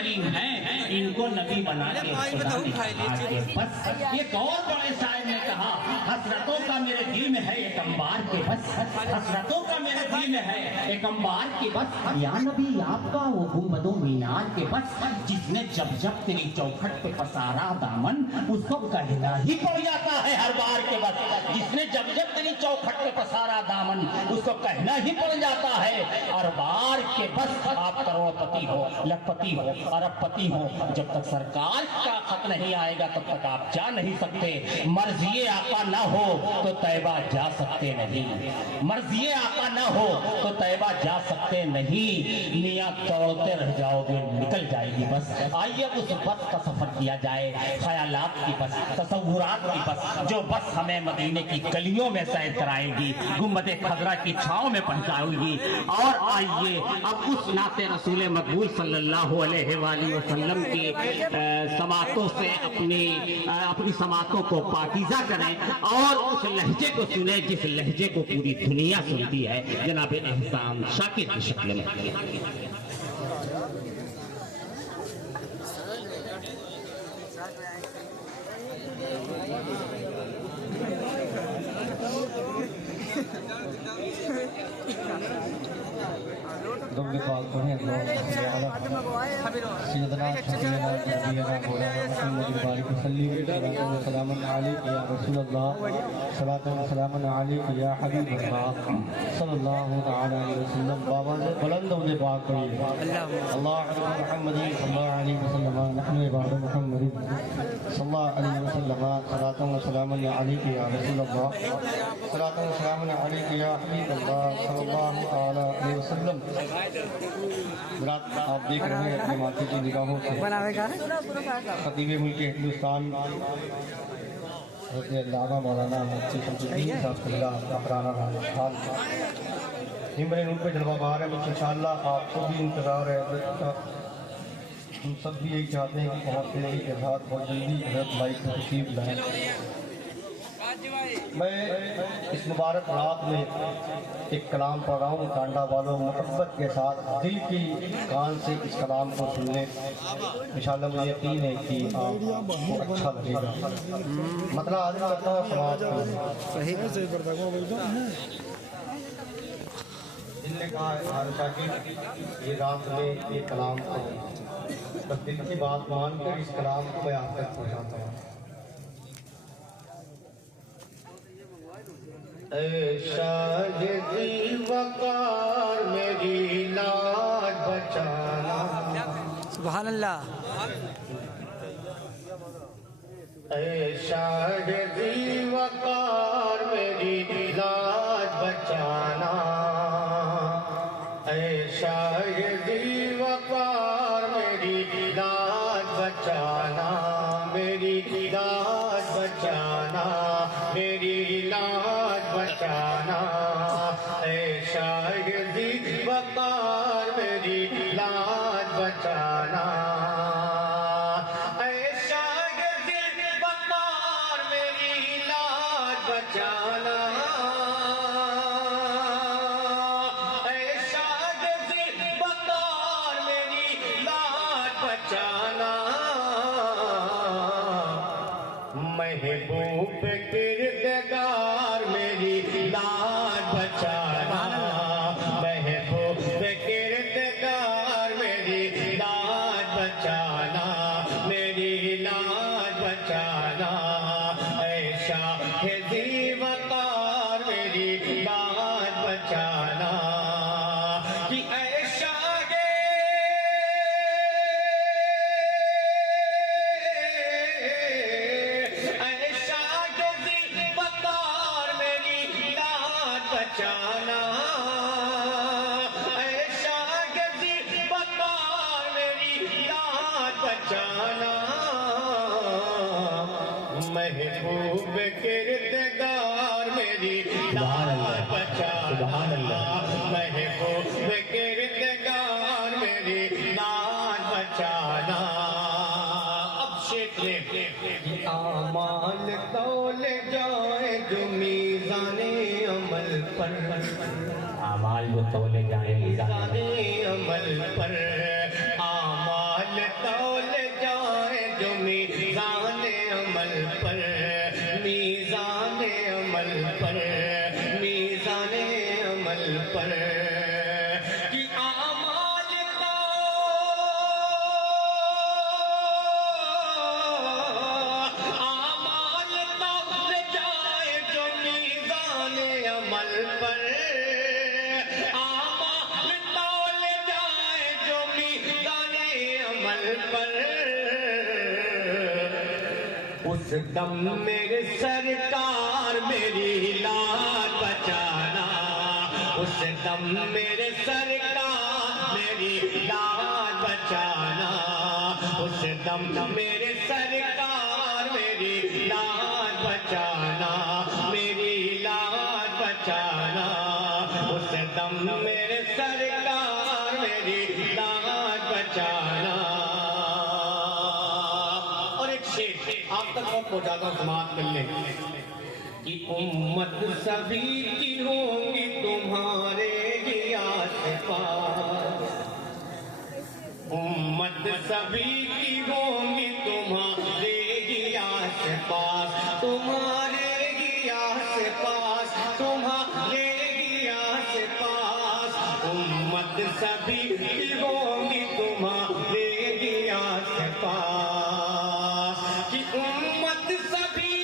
کریم ہیں ان کو نبی بنا کے خدا نے آگے بس ایک اور بڑے شاعر نے کہا حسرتوں کا میرے دل میں ہے ایک انبار کے بس حسرتوں کا میرے دل میں ہے ایک انبار کے بس یا نبی آپ کا وہ گنبد و مینار کے بس جس نے جب جب تیری چوکھٹ پہ پسارا دامن اس کو کہنا ہی پڑ جاتا ہے ہر بار کے بس جس نے جب جب تیری چوکھٹ پہ پسارا دامن اس کو کہنا ہی پڑ جاتا ہے ہر بار کے بس آپ کروڑ پتی ہو لکھ پتی ہو ارب پتی ہو جب تک سرکار کا خط نہیں آئے گا تب تک آپ جا نہیں سکتے مرضی آقا نہ ہو تو طیبہ جا سکتے نہیں مرضی آقا نہ ہو تو طیبہ جا سکتے نہیں میاں دوڑتے رہ جاؤ گے نکل جائے گی بس آئیے اس بس کا سفر کیا جائے خیالات کی بس تصورات کی بس جو بس ہمیں مدینے کی گلیوں میں سیر کرائے گی گنبد خضرا کی چھاؤں میں پہنچائے گی اور آئیے اب اس نعت رسول مقبول صلی اللہ علیہ وآلہ وسلم کی سماعتوں سے اپنی سماعتوں کو پاکیزہ کریں اور اس لہجے کو سنیں جس لہجے کو پوری دنیا سنتی ہے جناب احسان شاکر کی شکل میں رب پاک پڑھیں سیدنا شفیعنا نبینا مولانا محمد بارک وسلم سلام علیک یا رسول اللہ صلاۃ و سلام علیک یا حبیب اللہ صلی اللہ تعالی علیہ وسلم بابا نے بلند و پاک پڑھی اللہ علیہ محمد صلی اللہ علیہ وسلم نحن عباد محمد صلی اللہ علیہ وسلم صلاۃ و سلام علیک یا رسول اللہ صلاۃ و سلام علیک یا حبیب اللہ صلی اللہ تعالی علیہ وسلم آپ دیکھ رہے ہیں اپنے ماتھے کی نگاہوں سے خطیب ملک ہندوستان حضرت علامہ مولانا مفتی شمس الدین صاحب قبلہ ظفرانہ حال ممبر نور پہ جلوہ بہار ہے مجھ سے انشاءاللہ آپ کو بھی انتظار ہے ہم سب بھی یہی چاہتے ہیں کہ بہت تیزی کے ساتھ بہت جلدی حضرت مائک کو تشریف لائیں میں اس مبارک رات میں ایک کلام پڑھ رہا ہوں کانڈا والوں محبت کے ساتھ دل کی کان سے اس کلام کو سن لیں انشاءاللہ مجھے یقین ہے کہ آپ کو اچھا لگے گا مطلب عادل کرتا ہوں سماعت کو جن نے کہا ہے عارشہ کی یہ رات میں یہ کلام کو بس دل کی بات مان کر اس کلام کو بیان تک پہنچاتا ہوں اے شاہدی وقار میری لاج بچانا سبحان اللہ اے شاہدی وقار میری لاج بچانا اے شاہدی وقار میری لاج بچانا میری لاج بچانا میری لاج بچانا اے شاہدی وقار میری لاج بچانا اے شاہدی وقار میری لاج بچانا اے شاہدی وقار میری لاج بچانا محبوب کردگار میری لاج بچانا محبوب کردگار میری لاج بچانا میری لاج بچانا اے شاہدی وقار میری لاج بچانا کہ اے بچانا اے شاہدی وقار میری لاج بچانا محبوب کردگار میری لاج بچانا محبوب کردگار میری لاج بچانا اب شیخ لے اعمال تول جائے جو میزان عمل پر اعمال جو تولے جائیں میزان عمل پر اعمال عمل پر کہ اعمال تول جائے جو میزان عمل پر، اعمال تول جائے جو میزان عمل پر، اس دم میرے سرکار میری لان بچانا، اس دم میرے سرکار میری لان بچانا، اس دم میرے سرکار میری لان بچانا، میری لان بچانا، اس دم میرے سرکار میری لان بچانا۔ اور ایک شعر آپ تک اور پہنچاتا ہوں، سماعت کر لیں کہ امت سبھی کی ہوں گی تمہارے گیا سے پاس، امت سبھی کی ہوں گی تمہارے گیا سے پاس، تمہارے گیا سے پاس، تمہارے گیا سے پاس، امت سبھی کی ہوں گی تمہارے گیا سے پاس، کہ امت سبھی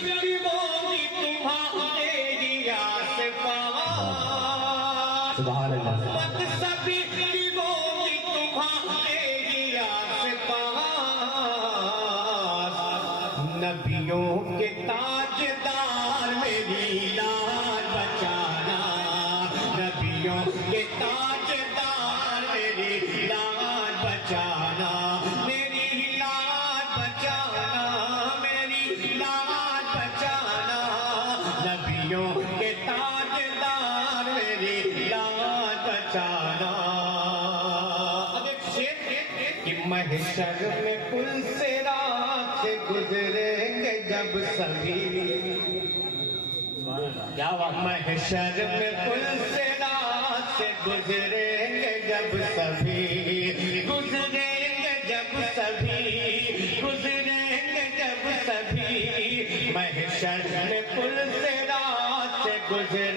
کی ہوگی تمہارے گیا سے پاس، سبحان اللہ۔ امت سبھی کی ہوگی تمہارے گیا سے پاس، نبیوں کے تاجدار میری لان بچانا، نبیوں کے تاجدار میری لان بچانا، میری لان بچانا، میری لان بچانا، نبیوں کے تاجدار میری لان بچانا۔ اب ایک شعر کہ محشر میں پل صراط سے گزریں گے جب سبھی، کیا بات ہے؟ محشر میں پل صراط سے گزریں گے جب سبھی، گزریں گے جب سبھی، گزریں گے جب سبھی، محشر میں پل صراط سے گزریں